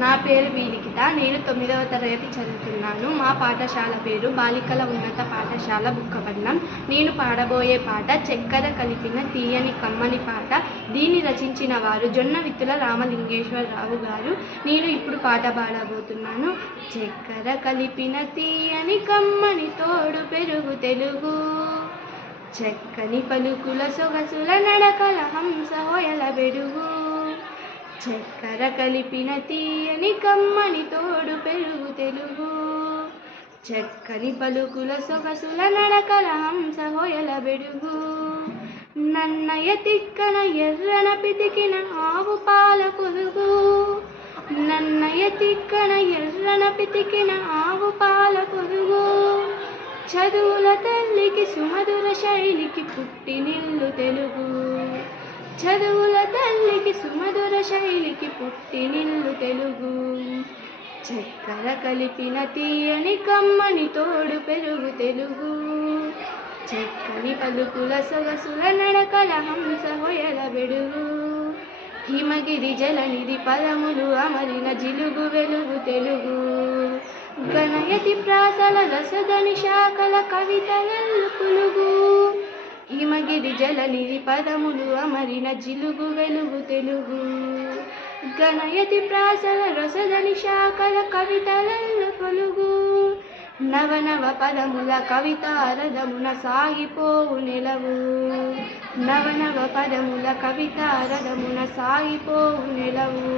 నా పేరు వీలికిత. నేను 9వ తరగతి చదువుతున్నాను. మా పాఠశాల పేరు బాలికల ఉన్నత పాఠశాల బుక్కపట్నం. నేను పాడబోయే పాట చక్కెర కలిపిన తీయని కమ్మని పాట. దీన్ని రచించిన వారు జొన్నవిత్తుల రామలింగేశ్వరరావు గారు. నేను ఇప్పుడు పాట పాడబోతున్నాను. చక్కెర కలిపిన తీయని కమ్మని తోడు పెరుగు తెలుగు, చక్కని పలుకుల సొగసుల నడకల హంస హొయల బెడుగు. చక్కెర కలిపిన తీయని కమ్మని తోడు పెరుగు తెలుగు, చక్కని పలుకుల సొగసుల నడకల హంస హొయల బెడుగు. నన్నయ తిక్కన ఎర్రన పితికిన ఆవు పాల పొదుగు, నన్నయ తిక్కన ఎర్రన పితికిన ఆవు పాల పొదుగు. చదువుల తల్లికి సుమధుర శైలికి పుట్టినిల్లు తెలుగు, చదువుల తల్లికి సుమధుర శైలికి పుట్టినిల్లు తెలుగు. చక్కెర కలిపిన తీయని కమ్మని తోడు పెరుగు తెలుగు, చక్కని పలుకుల సొగసుల నడకల హంస హొయల బెడుగు. హిమగిరి జలనిధి పదములు అమరిన జిలుగు వెలుగు తెలుగు, గణయతి ప్రాసల రసదని శాఖల కవితలెల్లు పులుగు. హిమగిరి జలనిధి పదములు అమరిన జిలుగు వెలుగు తెలుగు, గణయతి ప్రాసల రసదని శాఖల కవితలెల్లు పులుగు. నవనవ పదముల కవితారథమున సాగిపోవు నెలవు, నవనవ పదముల కవితారథమున సాగిపోవు నెలవు.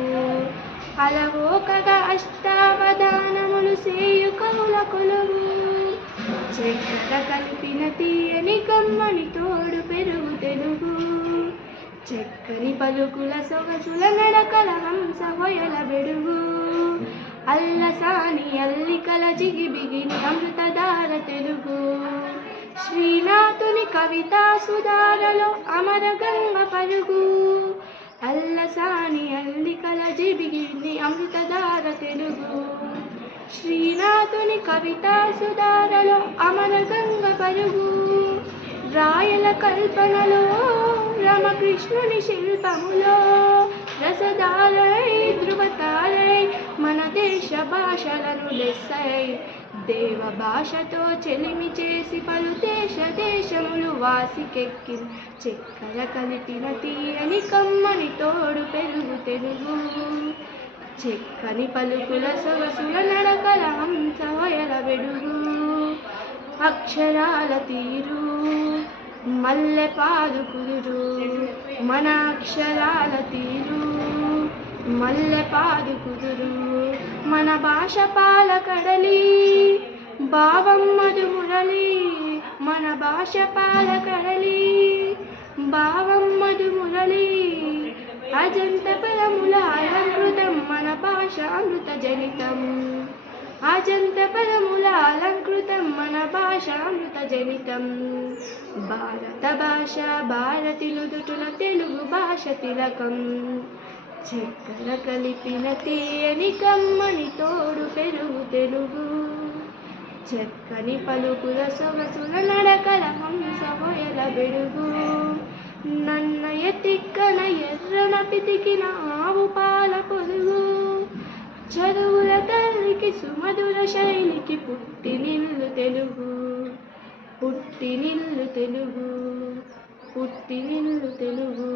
అలవోకగా అష్టావధానములు సేయు కవుల కొలువు, చక్కెర కలిపిన తీయని కమ్మని తోడు పెరుగు తెలుగు, చక్కని పలుకుల సొగసుల నడకల హంస హొయల బెడుగు. అల్లసాని అల్లికల జిగిబిగిని అమృతధార తెలుగు, శ్రీనాథుని కవితా సుధారలో అమరగంగ పరుగు. అల్లసాని అల్లికల జిగిబిగిని అమృతధార తెలుగు, శ్రీనాథుని కవితా సుధారలో అమరగంగ పరుగు. రాయల కల్పనలో రామకృష్ణుని శిల్పములో రసదారై ధృవతారై మన దేశ భాషలను లెస్సై. దేవ భాషతో చెలిమి చేసి పలు దేశములు వాసికెక్కి. చక్కెర కలిపిన తీయని కమ్మని తోడు పెరుగు తెలుగు, చక్కని పలుకుల సొగసుల నడకల హంస హొయల బెడుగు. అక్షరాల తీరు మల్లె పాదు కుదురు, మన అక్షరాల తీరు మల్లె పాదు కుదురు. మన భాష పాల కడలి భావం మధు మురళి, మన భాష పాల కడలి భావం మధు మురళి. అజంత పదముల అలంకృతం మన భాష అమృత జనితం, అజంత పదముల అలంకృతం మన భాష అమృత జనితం. భారత భాష భారతి నుదుటుల తెలుగు భాష తిలకం, చక్కెర కలిపిన తీయని కమ్మని తోడు పెరుగు తెలుగు, చక్కని పలుకుల సొగసుల నడకల హంస హొయల బెడుగు. నన్నయ తిక్కన ఎర్రన పితికిన ఆవు పాల పొదుగు, చదువుల తల్లికి సుమధుర శైలికి పుట్టినిల్లు తెలుగు, పుట్టినిల్లు తెలుగు, పుట్టినిల్లు తెలుగు.